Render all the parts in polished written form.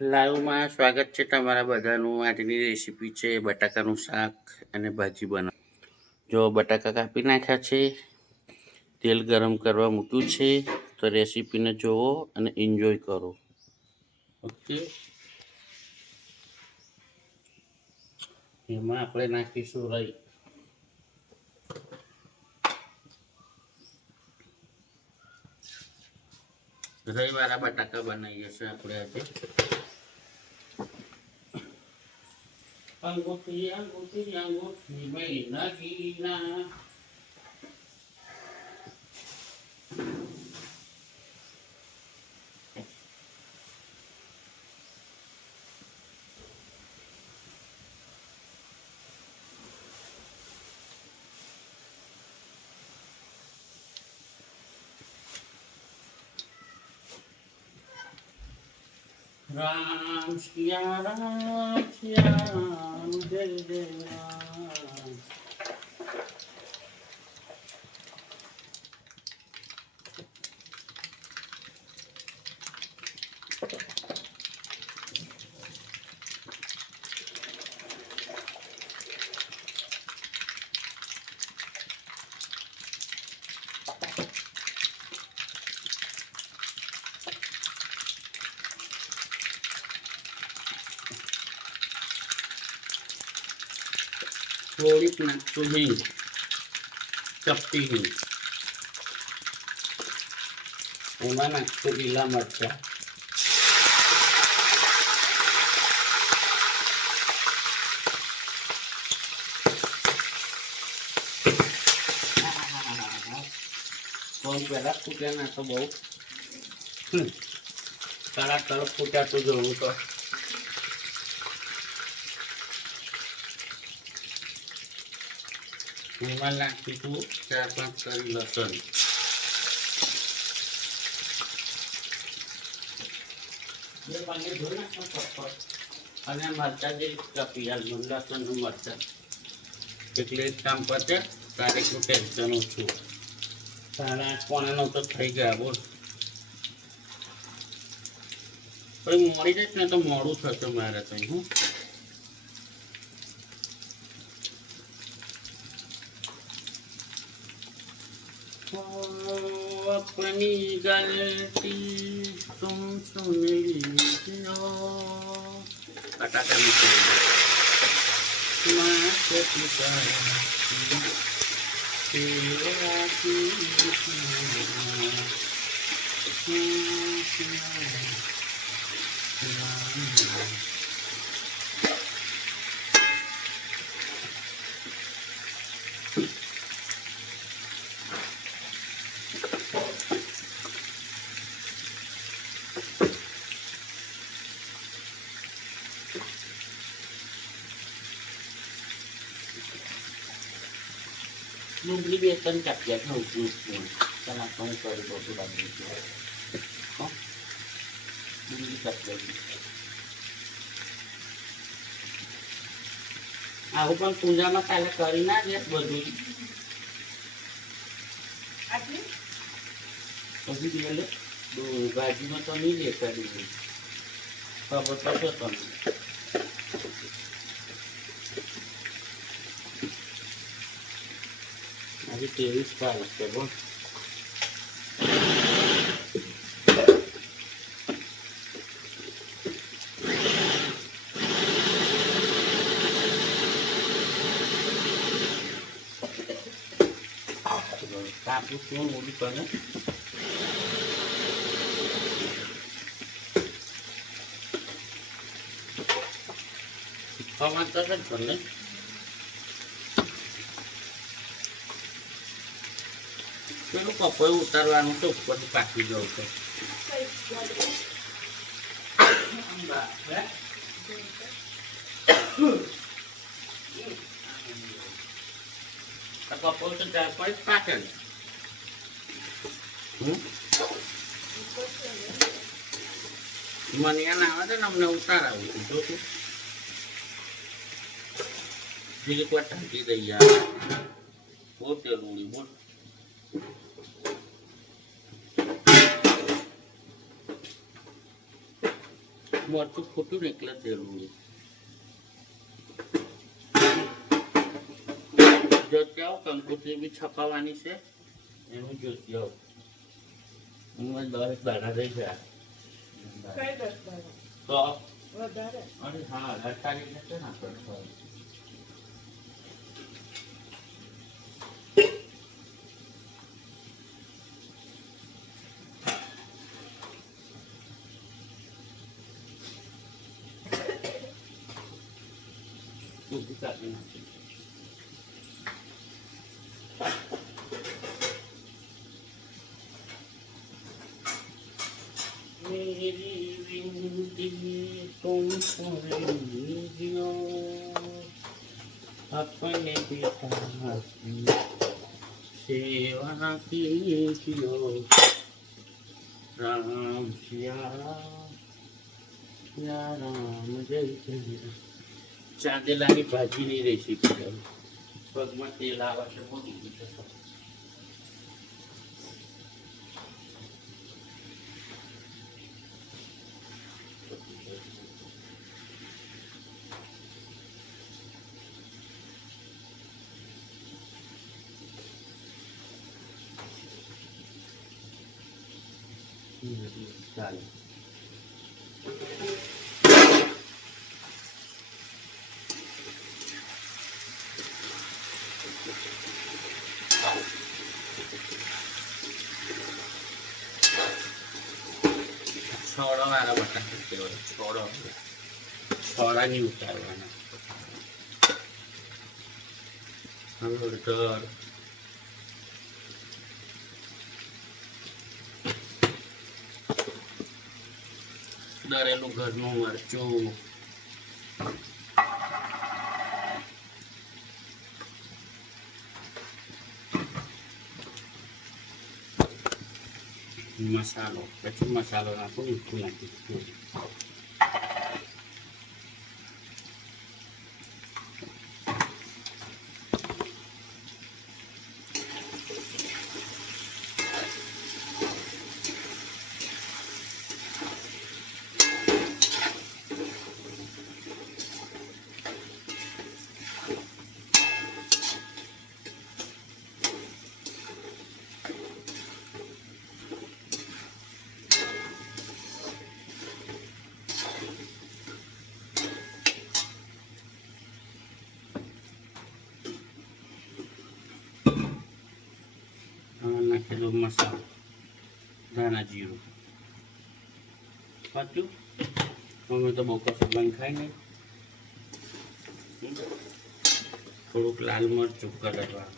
લાઈવમાં સ્વાગત છે તમારા બધાનું. આજની રેસીપી છે બટાકાનું શાક અને ભાજી બનાવ. જો બટાકા કાપી નાખ્યા છે, તેલ ગરમ કરવા મૂક્યું છે, તો રેસીપીને જોવો અને એન્જોય કરો. ઓકે, એમાં આપણે નાખીશું રવિવાળા બટાકા બનાવીએ છીએ આપણે આજે. અંગૂઠી અંગૂઠી અંગૂઠી મેરી નગીના. રામ સિયા રામ સિયા રામ જય જય રામ. થોડીક નાખશું હિંગ, ચપટી હિંગ. એમાં નાખશું લીલા મરચા. કોણ પેલા ફૂટ્યા ના તો બહુ સારા તરફ ફૂટ્યા તો જોવું તો. એમાં નાખીશું 4-5 કળી લસણ. બે પાણી ધોઈ નાખો પપ્પર. અને મરચા જે કાપી આલવું, લસણનું મરચા. એટલે જ કામ પતે, તારીખનું ટેન્શન ઓછું. 8:30-8:45 તો થઈ ગયા. બોલ, પછી મોડી જઈશ ને તો મોડું થશે મારે ત્યાં. હું अपनी गलती तुम सुन लीजिए. बटाटा ડુંગળી 2-3 કાપ્યા છે. ડુંગળી કરી દો છું. ડુંગળી કાપ્યા. આવું પણ પૂજામાં કાલે કરી ના દે બધું. પછી ભાજીમાં તો નહીં લેતા દીધું. ખબર પડશે તમને. આજે 23 તારીખ છે. બોલ, કાપું શું મોડું કરે. ખબર તો જ તમને. પેલું કપોય ઉતારવાનું તો ઉપરથી પાકી જવું છે. કપોય તો 4-5 પાકે ને. મને ના આવે ને અમને ઉતારાવું છું. જો તું બીજી કોઈ ઢાંકી દઈ યાર. બહુ તેલ ઉડી. બોલ, મરચું ખોટું ને એટલે તેલું જો ત્યાં કંકોત્રી બી છપાવવાની છે એનું જોતી આવું દરેક દાણા રહી ગયા તો અરે હા 18 તારીખે છે ને આપણે ઊભી કાઢી નાખી मेरी जिंदगी तुम जियो अपने पिता की सेवा कीजियो राम सिया राम जय जय ચાંદેલાની ભાજીની રેસીપી પગમાં તેલ આવે છે ચાલો છોડો વાળા બટાકા કહેવાય છોડા નહીં ઉતારવાના હળદર દરેલું ઘરનું મરચું મસાલો પછી મસાલો નાખો મીઠું નાખી નાખેલો મસાલો ધાણા જીરું સાચું અમે તો બહુ કશું બંધ ખાઈ નહીં થોડુંક લાલ મરચું કલરવા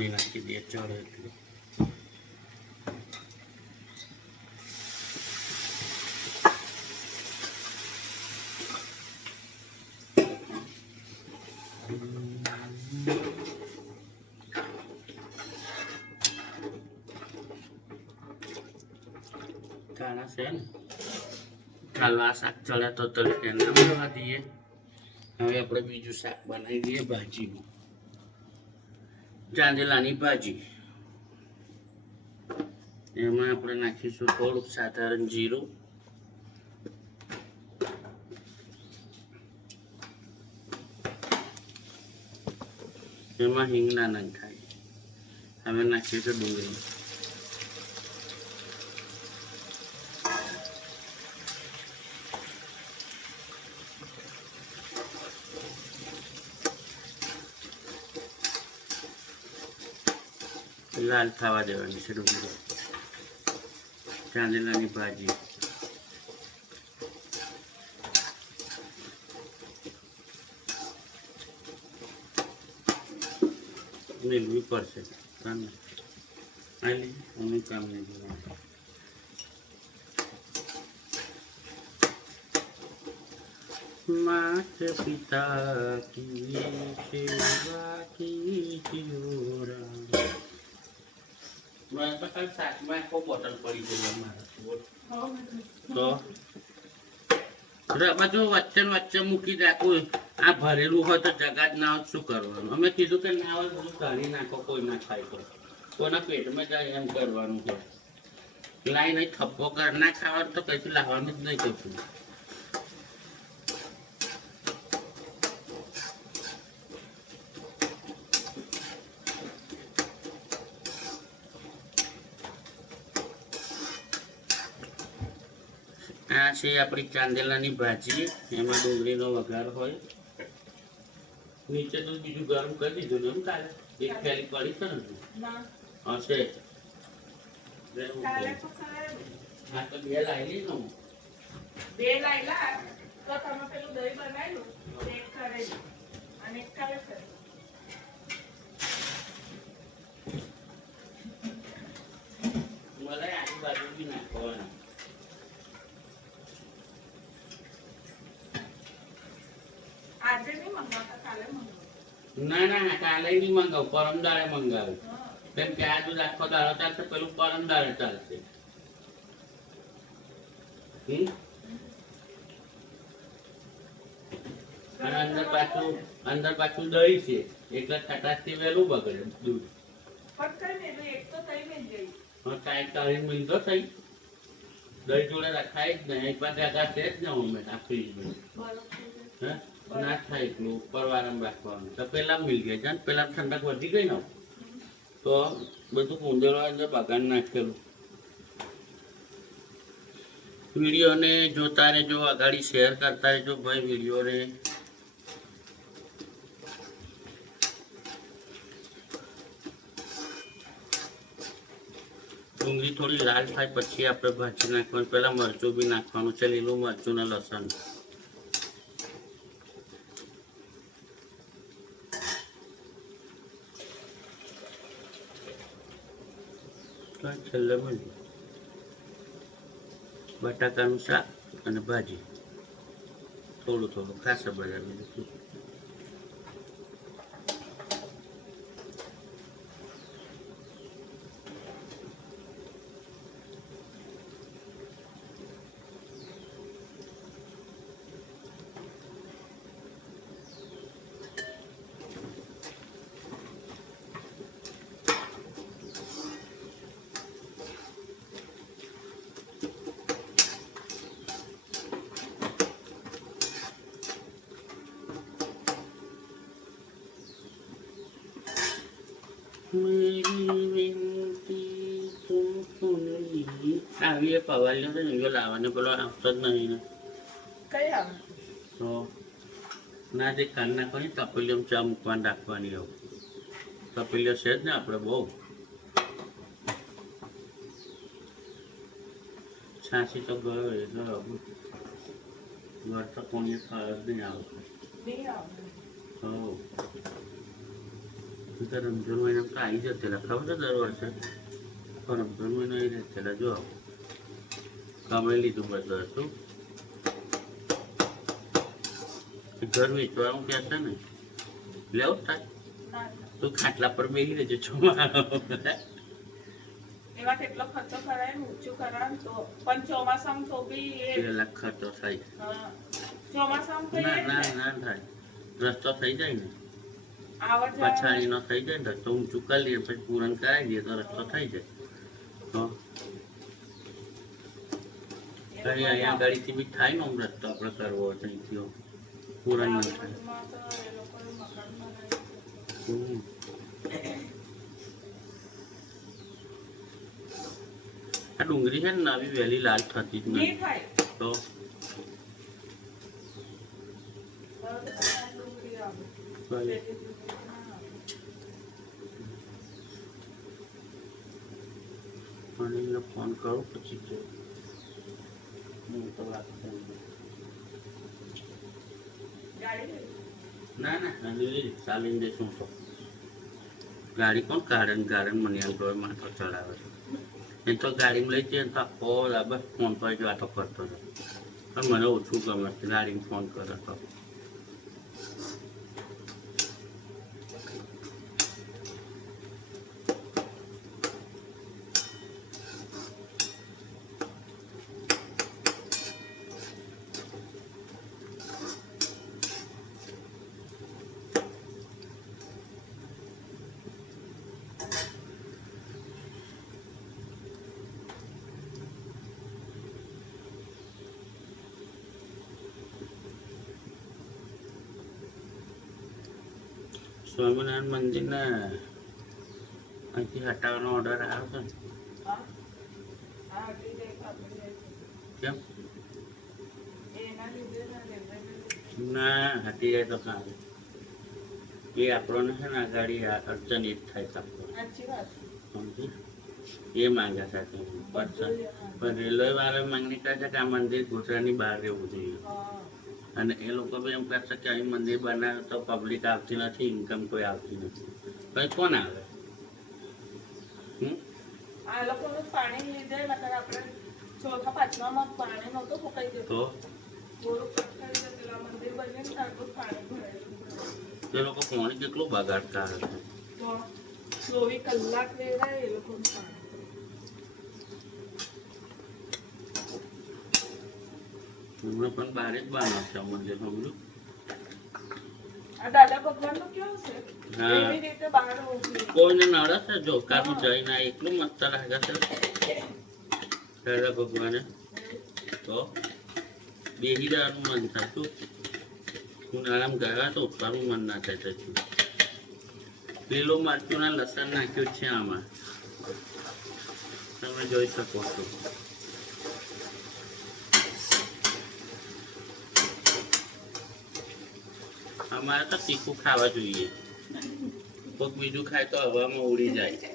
પાણી નાખી દે ચડે એટલે કાળા છે ને કાલવા શાક ચડ્યા તો તરીકે ના મળવા દઈએ હવે આપણે બીજું શાક બનાવી દઈએ ભાજીનું ચાંદેલાની ભાજી એમાં આપણે નાખીશું થોડુંક સાધારણ જીરું એમાં હિંગ ના નખાય હવે નાખીશું ડુંગળી લાલ થવા દેવાની છે ડુંગળી ચાંદેલાની ભાજી મેળવી પડશે અમુક કામ નહીં જોવાનું मात पिता की सेवा कीजिए। मैं तो कल साथ में को बोतल पड़ी थी हमारा तो બાજુ વચ્ચે વચ્ચે મૂકી રાખું આ ભરેલું હોય તો જગા જ ના હોય શું કરવાનું અમે કીધું કે ના હોય બધું કાઢી નાખો કોઈ ના ખાય તો કોઈના પેટમાં જાય એમ કરવાનું હોય લાઈ નહીં થપ્પો કર ના ખાવાનું તો કશું લાવવાનું જ નહીં કશું આ છે આપણી ચાંદેલાની ભાજી એમાં ડુંગળીનો વઘાર હોય નીચે તો બીજું ગરમ કરી દીધું ને એમ કાલે એક થેલી પડી છે ને હશે હા તો બે લાવી લઈ બે લાયલા તો તમે પેલું દહીં બનાવ્યું એક કરે અને એક કાલે કરે मलाई આજુબાજુ બી નાખવાના આજે નહીં મંગાવતા કાલે મંગાવ ના ના કાલે નહીં મંગાવ પરમ દાડે મંગાવ કેમ કે આજુ આખો દાડો ચાલશે પેલું પરમ દાડે ચાલશે અને અંદર પાછું દહીં છે એટલે ખટાશથી વહેલું બગડે દૂધ પણ કઈ નહીં એક તો થઈ નહીં ગઈ કાંઈ તારી મિલતો થઈ દહીં જોડે રખાય જ નહીં એક વાર જગા છે જ ને અમે આ ફ્રીજમાં હે ના થાય એટલું ઉપર વારંવાર રાખવાનું તો પેલા મિલ ગયા છે ને પેલા ઠંડક વધી ગઈ ને તો બધું કુંદેલો અંદર બગાડ નાખેલું વિડીયોને જોતા રહેજો આગાડી શેર કરતા રહેજો ભાઈ વિડીયોને ડુંગળી થોડી લાલ થાય પછી આપણે ભાજી નાખવાનું પહેલાં મરચું બી નાખવાનું છે લીલું મરચું ને લસણ છેલ્લે મળ્યું બટાકાનું શાક અને ભાજી થોડું થોડું ખાસા બધા બીજું આવી એ પવાલ્યો છે ને એ લાવવાનો પેલો આવતો જ નહીં ને કઈ આવે તો ના જે કાન નાખવાની તપેલીઓ ચા મૂકવાની રાખવાની એવું તપેલીઓ છે જ ને આપણે બહુ છાંસી તો ગયો એ ગયો ઘર તો કોની ખાવા જ નહીં આવતું નહીં આવે હો રમઝાન મહિના તો આવી જતેલા ખબર છે દર વર્ષે પણ રમઝાન મહિનો આવી જતેલા જો કમાઈ લીધું બધું હતું ઘર વેચવાનું કે છે ને લેવું થાય તું ખાટલા પર બેસી રહેજો એમાં કેટલો ખર્ચો કરાય ઊંચું કરાય તો પણ ચોમાસામાં તો બી લાખ ખર્ચો થાય ચોમાસામાં તો ના ના ના થાય રસ્તો થઈ જાય ને આવત પછાડીનો થઈ જાય ને રસ્તો ઊંચું કરી લઈએ પછી પૂરણ કરાવી દઈએ તો રસ્તો થઈ જાય તો અહીંયા ગાડીથી બી થાય ને આમ રસ્તો આપણે કરવો હોય અહીંથી પૂરણ ન થાય આ ડુંગળી છે ને નવી વહેલી લાલ થતી જ નહીં તો અનિલને ફોન કરું પછી તો ના ના અનિલ ચાલીને જઈશું તો ગાડી કોણ ગાર્ડન ગાર્ડન મને તો માથો ચલાવે છે એ તો ગાડીમાં લઈ જઈએ તો આખો બસ ફોન પર જ વાતો કરતો હતો પણ મને ઓછું ગમે છે લાડીને ફોન કરે તો. સ્વામિનારાયણ મંદિરને અહીંથી હટાવવાનો ઓર્ડર આવ્યો છે ને? હા હા હટી જાય કાપી જાય કેમ? એના લીધે ના લેવાય. ના હટી જાય તો સારું. એ આપણને છે ને આ ગાડી અડચણ એ જ થાય કાપવા. સાચી વાત. સમજી? એ માંગ્યા સાથે પણ રેલવે વાળા માંગણી કરે છે કે આ મંદિર ગુજરાતની બહાર રહેવું જોઈએ. હા અને એ લોકો બી એમ કહેશે કે અહીં મંદિર બનાવે તો પબ્લિક આવતી નથી, ઇન્કમ કોઈ આવતી નથી. પછી કોણ આવે? આ લોકોનું પાણી લીધે નકર આપણે ચોથા પાંચમામાં પાણી નહોતું ફૂંકાઈ તો જતું. બોરું પથ્થર છે પેલા મંદિર બને ને આટલું પાણી ભરાયેલું. એ લોકો પાણી કેટલું બગાડતા હશે? તો 24 કલાક લેવાય એ લોકોનું પાણી. હમણાં પણ બહાર જ બનાવશે મંદિર સમજ્યું. આ દાદા ભગવાનનું કેવું છે? હા. એવી રીતે બહાર ઊભી. કોઈને નડે છે જો કાનું જઈને એટલું મસ્ત લાગે છે દાદા ભગવાને. તો બેહી રહેવાનું મન થાય. શું ઉનાળામાં ગયા તો ઉઠવાનું મન ના થાય પછી. લીલું મરચું ના લસણ નાખ્યું છે આમાં, તમે જોઈ શકો છો. અમારે તો તીખું ખાવા જોઈએ. કોઈક બીજું ખાય તો હવામાં ઉડી જાય.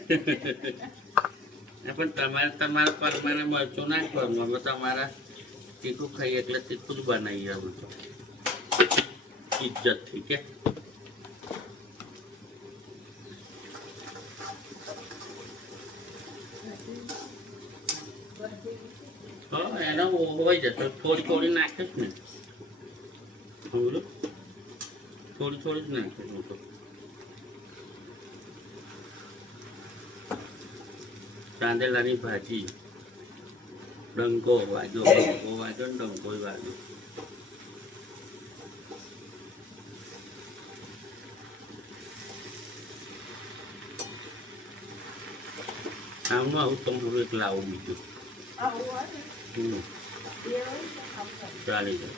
પણ તમારા પરમાને મરચું નાખવાનું. અમે તમારા તીખું ખાઈએ એટલે તીખું જ બનાવીએ અમે તો ઇજ્જતથી કે. હા એનો હોય જતો થોડી થોડી નાખીશ ને. સમજો થોડી થોડી જ નાખીશ હું તો. કાંદેલાની ભાજી, ડંકો વાજો ને ડંકો વાજો. આમાં આવું તમારું એક લાવું બીજું. આવું હોય ને એ હોય ને ખાવું. ચાલી જાય.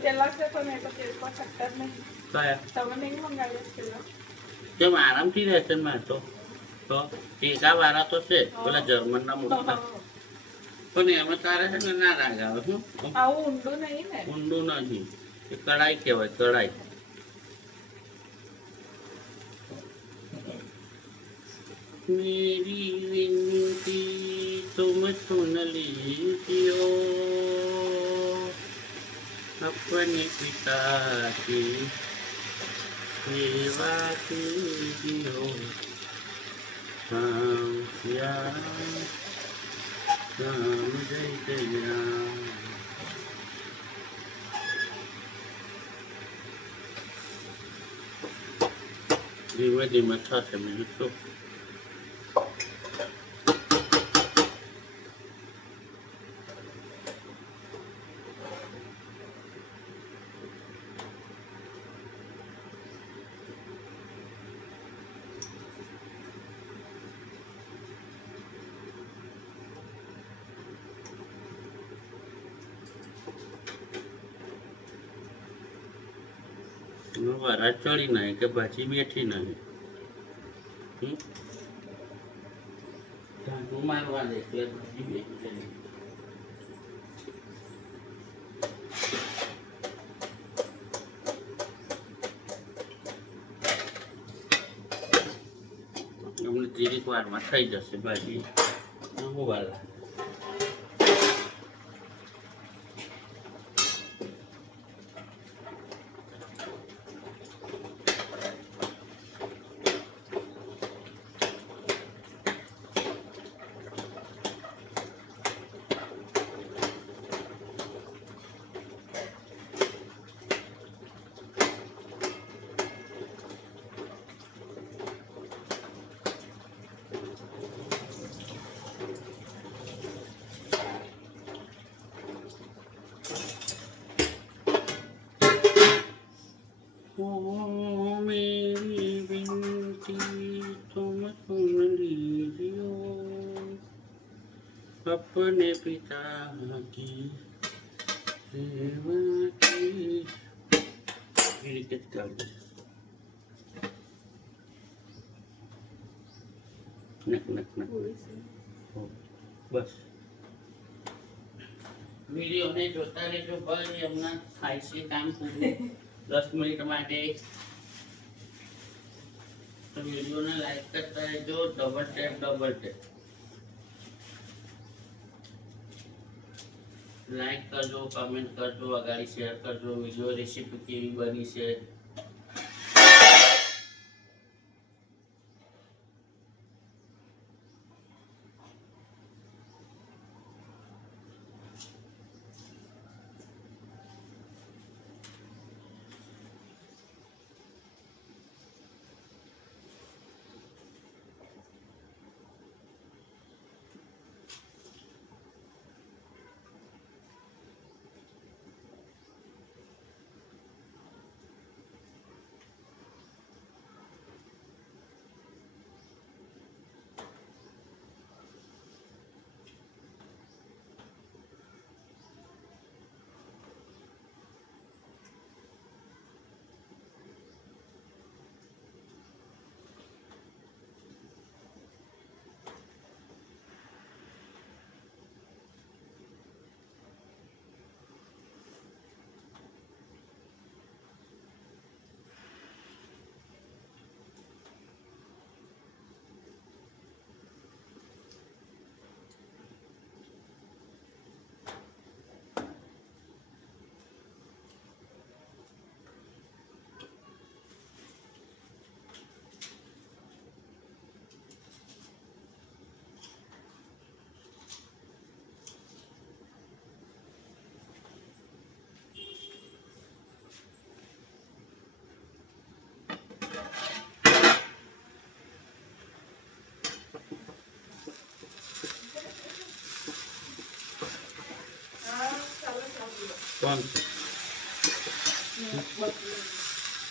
પેલા છે પણ એ તો પેટમાં ચક્કર નહીં. કયા તમે નહીં મંગાવ્યા પેલા? કેમ આરામથી રહેશે ને મારે તો ટીકા વાળા તો છે પેલા જર્મનના મોટા. પણ એમાં તારે છે ને ના રાગ આવે. શું આવું ઊંડું નહીં ને? ઊંડું નથી, એ કઢાઈ કહેવાય કઢાઈ. मेरी विनती तुम सुन लीजियो, अपने पिता की सेवा कीजियो. राम श्याम राम जय जय राम. ધીમે ધીમે થશે બીજું શું. વરાળ ચડી નહીં કે ભાજી બેઠી નહીં. ઢાંકણું મારવા દે એટલે ભાજી બેઠી જાય. અમને ધીરેક વારમાં થઈ જશે ભાજી. હું વાલા अपने पिता की सेवा की રીતે જ કરજો. નક નક નક બસ વિડીયોને જોતા રહેજો ભાઈ. હમણાં થાય છે કામ પૂરું 10 મિનિટ માટે. તો વિડીયોને લાઈક કરતા રહેજો. ડબલ ટેપ લાઈક કરજો, કમેન્ટ કરજો, અગાડી શેર કરજો. વિડીયો રેસીપી કેવી બની છે. કોણ છે?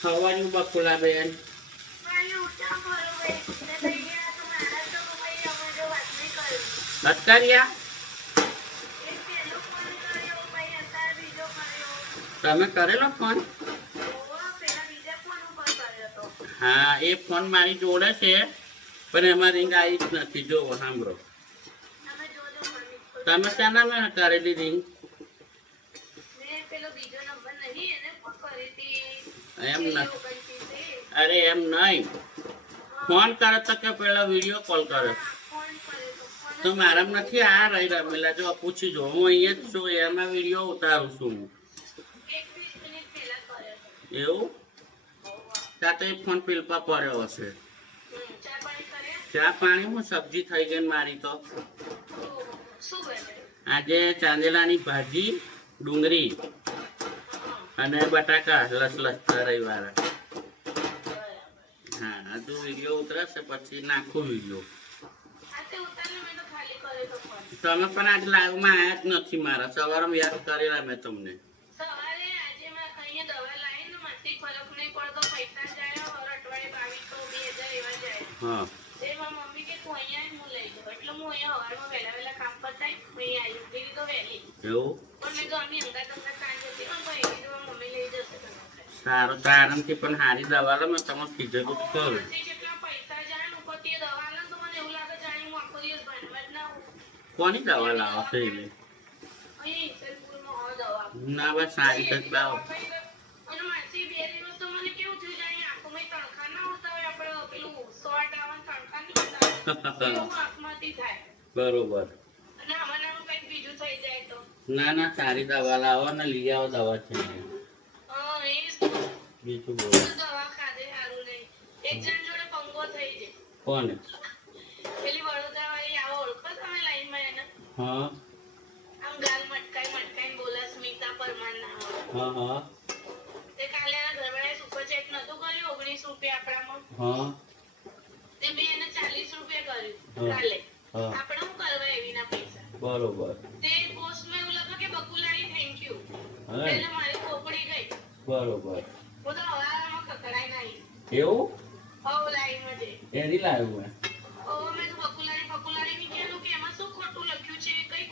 હવાનું બકુલા બેન. અત્યાર્યા તમે કરેલો ફોન? હા, એ ફોન મારી જોડે છે પણ એમાં રિંગ આવી જ નથી. જો સાંભળો, તમે શાના મેં કરેલી રિંગ? એમ નથી. અરે એમ નહીં, ફોન કરે તો કે પેલા વિડીયો કોલ કરે તો મારામ નથી. આ રહી રમેલા જો પૂછી જો, હું અહીંયા જ છું, એમાં વિડીયો ઉતારું છું હું. એવું ત્યાં તો એ ફોન પીલપા પડ્યો હશે. ચા પાણી હું સબ્જી થઈ ગઈ મારી તો. આજે ચાંદેલાની ભાજી, ડુંગળી અને બટાકા લસલસ રવિવારે. હા, હજુ વિડીયો ઉતરશે પછી નાખું વિડીયો. તમે પણ આજ લાઈવમાં આવ્યા જ નથી મારા. સવારમાં યાદ કરેલા મેં તમને. હા, એવું સારું. તો આરામથી પણ સારી દવા લો. મેં તમને કીધેલું ખરું. કોની દવા લાવો છો? એટલે ના બસ સારી જ લાવો. બરોબર. ના ના, સારી દવા લાવો ને લઈ આવો દવા છે. બીજું બોલો. કોને? હા હા હા હા. બરોબર. બરોબર. એવું એની લાવ્યું મેં.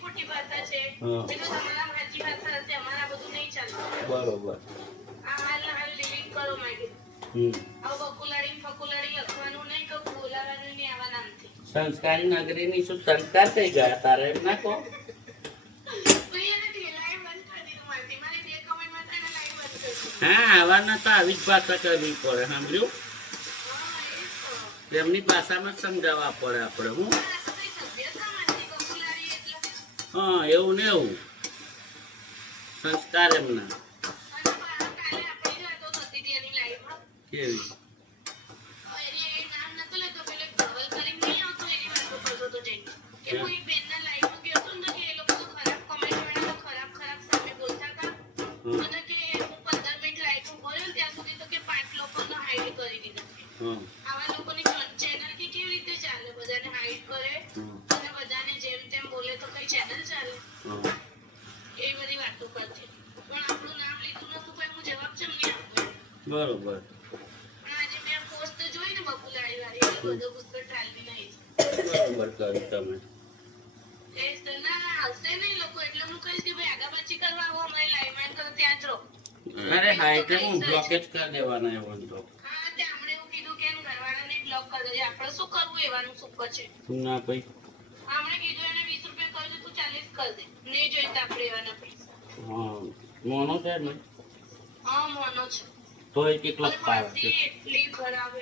ખોટી ભાષા છે હા. એ તો તમારા સાચી ભાષા હશે અમારા બધું નહીં ચાલતું બરોબર. આ હાલ ડિલીટ કરો માંગે હવે બકુલાડી ફકુલાડી લખવાનું નહીં કે બોલાવાનું નહીં આવા નામથી સંસ્કારી નગરીની શું સંસ્કાર થઈ ગયા તારે એમ ના કહો. ભાઈ એને ઢેલાએ બંધ કરી દીધું મારથી મારે 2 કમેન્ટમાં તો એને લાઈવ બંધ કરી દીધું હા આવાના તો આવી જ ભાષા કરવી પડે સાંભળ્યું. હા એ જ તો તેમની ભાષામાં જ સમજાવવા પડે આપણે. હું આ તો કઈ સભ્યતા માંગતી બકુલાડી એટલે હા એવું ને એવું સંસ્કાર એમના અને કાલે આપણી જ વાતો થતી હતી એની લાઈવમાં કેવી. એને એ નામ નતો લેતો પેલો ધવલ કરીને નહીં આવતો એની વાતો કરતો તો જઈને કે કોઈ બેનના લાઈવમાં કહેતો ને કે એ લોકો તો ખરાબ કમેન્ટ વાળા તો ખરાબ ખરાબ સામે બોલતા હતા અને કે હું 15 મિનિટ લાઈવ બોલ્યો ને ત્યાં સુધી તો કે 5 લોકોને હાઈડ કરી દીધા હા આવા લોકોની ચેનલ કે કેવી રીતે ચાલે બધાને હાઈડ કરે અને બધાને જેમ તેમ બોલે તો કઈ ચેનલ ચાલે હા એ બધી વાતો કરતી પણ આપણું નામ લીધું નતું કોઈ હું જવાબ ચમ નહીં આપું બરોબર. પણ આજે મેં પોસ્ટ જોઈ ને બકુલાડી વાળી એટલે બધો ગુસ્સો ટાળી નહીં બરોબર કર્યું તમે. એ જ તો ના હશે નહીં લોકો એટલે હું કહીશ કે ભાઈ આગાબાચી કરવા આવો અમારી લાઈવમાં તો ત્યાં જ રહો અરે હા એટલે હું બ્લોક જ કરી દેવાના એવું તો. હા તે હમણે એવું કીધું કે એમ ઘરવાળાને બ્લોક કરી દેજે આપણે શું કરવું એવાનું શું છે ના ભાઈ. હમણે કીધું એને 20 રૂપિયા કરી દે તું 40 કરી દે નહીં જોઈતા આપણે એવાના પૈસા હા મોનો છે ને હા મોનો છે તો એ કેટલો પાવે છે. એટલી ખરાબ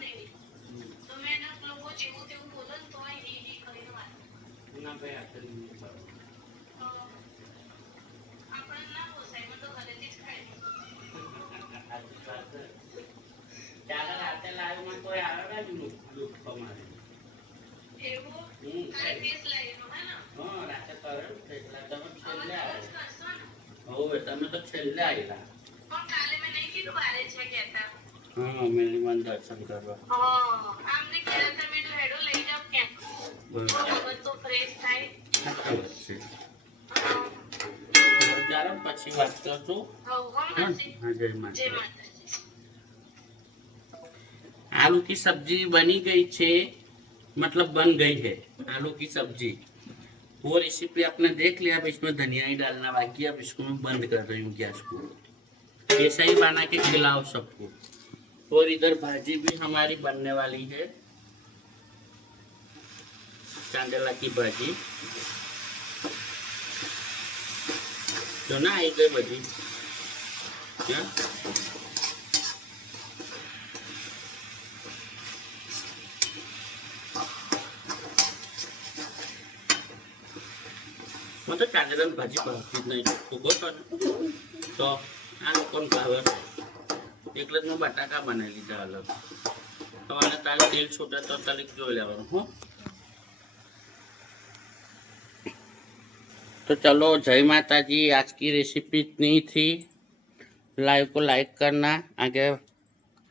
ને એની. તો મેં એના લોકો જેવું તેવું બોલે ને તોય હી કરીને વાત ના ભાઈ આપણે નહીં પાવે. આપણે ના પોસાય મને તો ઘરેથી જ ખાઈ ચાલો રાતે લાઈવમાં કોઈ આવે ને દુઃખ અમારે. એવું કાલે 30 લાઈનો હે ને હા રાતે કરેલું છે એટલે તમે છેલ્લે હવે આવ્યા. કરશો ને હવે તમે તો છેલ્લે આવેલા. પણ કાલે મેં નહીં કીધું બારે છે કહેતા હા મેલીમાં દર્શન કરવા. આમને કહેતા તમે તો હેડો લઈ જાઓ ક્યાંક બરોબર. મગજ તો ફ્રેશ થાય સાચી વાત છે. હા ચાલો પછી વાત કરશું. હા हाँ માસી हाँ, जय જય माता। માતાજી आलू की सब्जी बनी गई छे मतलब बन गई है आलू की सब्जी। वो रेसिपी आपने देख लिया। अब इसमें धनिया ही डालना बाकी है। अब इसको मैं बंद कर रही हूँ गैस को। ऐसा ही बना के खिलाओ सबको। और इधर भाजी भी हमारी बनने वाली है, कांदेला की भाजी। तो ना आई गई बधी क्या मैं तो कांदेला भाजी भावती नहीं खूब तो आ लोग भावे એટલે જ મેં બટાકા બનાવી લીધા અલગ। તો આને તારે તેલ છૂટે તો તરીક જોઈ લેવાનું હો। तो चलो जय माता जी। आज की रेसिपी इतनी थी। लाइव को लाइक करना, आगे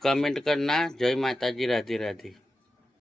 कमेंट करना। जय माता जी, राधे राधे।